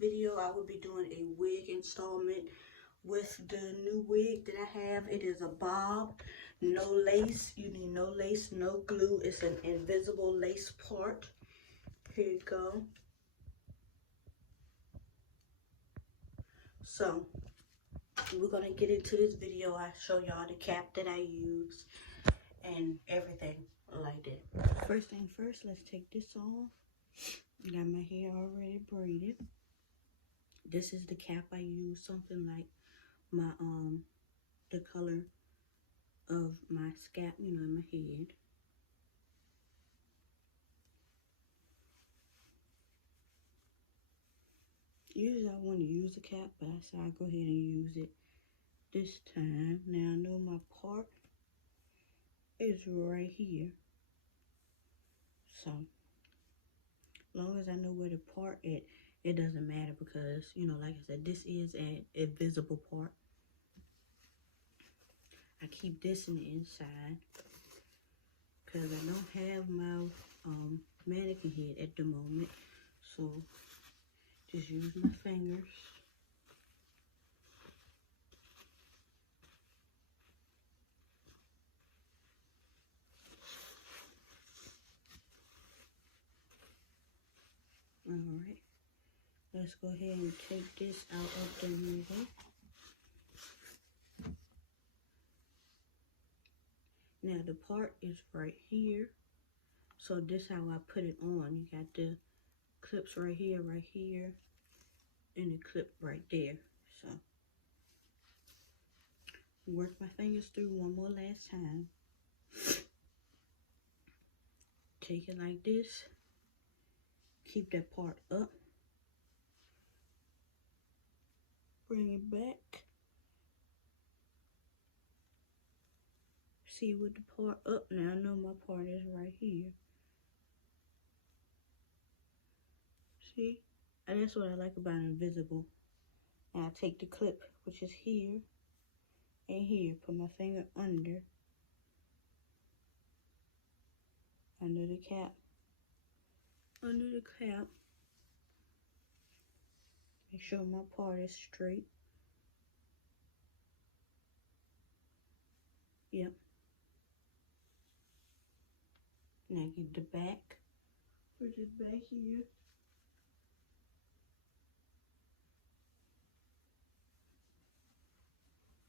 video, I will be doing a wig installment with the new wig that I have. It is a bob, no lace. You need no lace, no glue. It's an invisible lace part. Here you go. So we're gonna get into this video. I show y'all the cap that I use and everything like that. First thing first, let's take this off. Got my hair already braided. This is the cap I use, something like my the color of my scalp, you know, in my head. Usually I want to use a cap, but I said I'll go ahead and use it this time. Now I know my part is right here. So, as long as I know where the part is, it doesn't matter because, you know, like I said, this is an invisible part. I keep this in the inside because I don't have my mannequin head at the moment. So, just use my fingers. Alright, let's go ahead and take this out of the middle. Now the part is right here. So this how I put it on. You got the clips right here, and the clip right there. So work my fingers through one more last time. Take it like this. Keep that part up. Bring it back. See with the part up now. I know my part is right here. See? And that's what I like about invisible. Now I take the clip, which is here and here. Put my finger under the cap. Under the cap. Make sure my part is straight. Yep. Now get the back. Put it back here.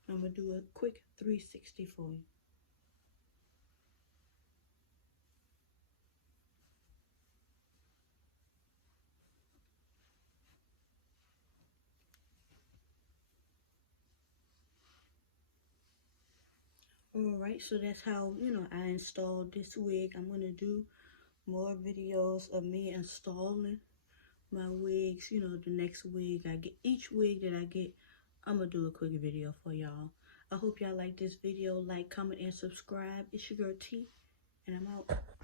I'm going to do a quick 360 for you. Alright, so that's how, you know, I installed this wig. I'm going to do more videos of me installing my wigs. You know, the next wig I get, each wig that I get, I'm going to do a quick video for y'all. I hope y'all like this video. Like, comment, and subscribe. It's your girl T, and I'm out.